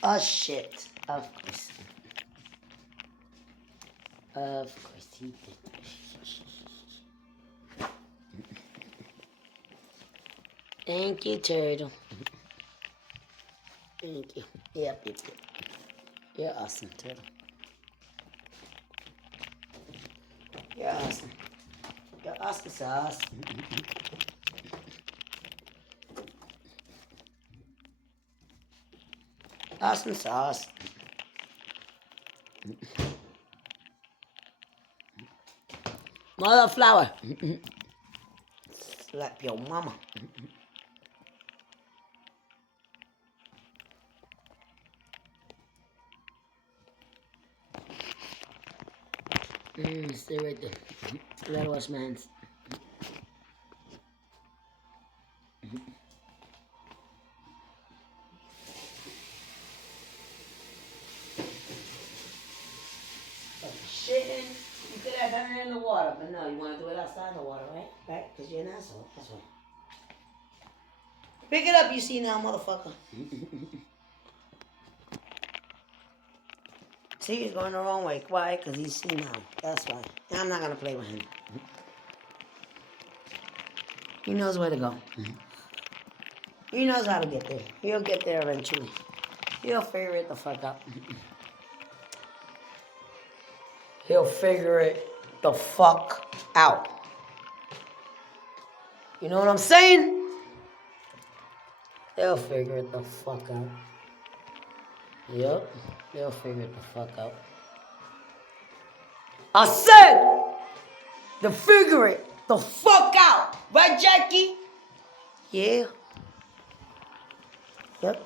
Oh shit. Of course. Of course he did. Thank you, turtle. Thank you. Yep. You're awesome, turtle. You're awesome. You're awesome sauce. Awesome sauce. Mother flower. Slap your mama. Stay right there. Let me wash my hands. Shitting. You could have done it in the water, but no, you want to do it outside the water, right? Right? Because you're an asshole. That's why. Pick it up, you see now, motherfucker. See, he's going the wrong way. Why? Because he's seen now. That's why. I'm not going to play with him. He knows where to go. He knows how to get there. He'll get there eventually. He'll figure it the fuck out. He'll figure it the fuck out. You know what I'm saying? They'll figure it the fuck out. Yep, they'll figure it the fuck out. I said, they'll figure it the fuck out. Right, Jackie? Yeah. Yep.